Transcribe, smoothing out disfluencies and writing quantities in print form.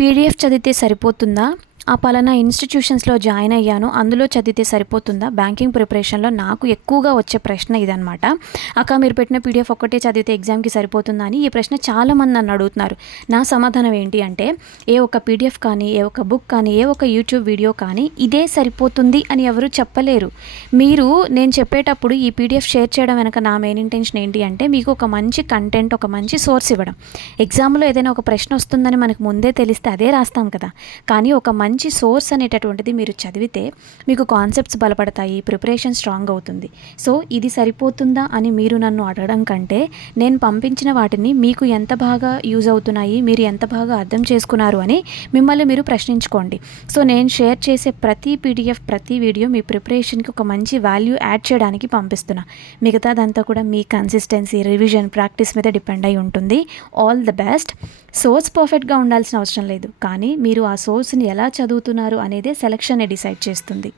PDF చదివితే సరిపోతుందా? ఆ పలానా ఇన్‌స్టిట్యూషన్స్‌లో జాయిన్ అయ్యాను. అందులో చదివితే సరిపోతుందా? బ్యాంకింగ్ ప్రిపరేషన్‌లో నాకు ఎక్కువగా వచ్చే ప్రశ్న ఇదనమాట. అక్క మీరు పెట్టిన పీడిఎఫ్ ఒక్కటే చదివితే ఎగ్జామ్‌కి సరిపోతుందా అని ఈ ప్రశ్న చాలామంది నన్ను అడుగుతున్నారు. నా సమాధానం ఏంటి అంటే, ఏ ఒక్క పీడిఎఫ్ కానీ, ఏ ఒక్క బుక్ కానీ, ఏ ఒక్క యూట్యూబ్ వీడియో కానీ ఇదే సరిపోతుంది అని ఎవరు చెప్పలేరు. మీరు నేను చెప్పేటప్పుడు ఈ పీడిఎఫ్ షేర్ చేయడం వెనక నా మెయిన్ ఇంటెన్షన్ ఏంటి అంటే, మీకు ఒక మంచి కంటెంట్, ఒక మంచి సోర్స్ ఇవ్వడం. ఎగ్జామ్‌లో ఏదైనా ఒక ప్రశ్న వస్తుందని మనకు ముందే తెలిస్తే అదే రాస్తాం కదా! కానీ ఒక మంచి సోర్స్ అనేటటువంటిది మీరు చదివితే మీకు కాన్సెప్ట్స్ బలపడతాయి, ప్రిపరేషన్ స్ట్రాంగ్ అవుతుంది. సో ఇది సరిపోతుందా అని మీరు నన్ను అడగడం కంటే నేను పంపించిన వాటిని మీకు ఎంత బాగా యూజ్ అవుతున్నాయి, మీరు ఎంత బాగా అర్థం చేసుకున్నారు అని మిమ్మల్ని మీరు ప్రశ్నించుకోండి. సో నేను షేర్ చేసే ప్రతి పీడిఎఫ్, ప్రతి వీడియో మీ ప్రిపరేషన్కి ఒక మంచి వాల్యూ యాడ్ చేయడానికి పంపిస్తున్నా. మిగతాదంతా కూడా మీ కన్సిస్టెన్సీ, రివిజన్, ప్రాక్టీస్ మీద డిపెండ్ అయి ఉంటుంది. All the best. సోర్స్ పర్ఫెక్ట్గా ఉండాల్సిన అవసరం లేదు, కానీ మీరు ఆ సోర్స్ని ఎలా చదువుతున్నారు అనేదే సెలక్షన్ని డిసైడ్ చేస్తుంది.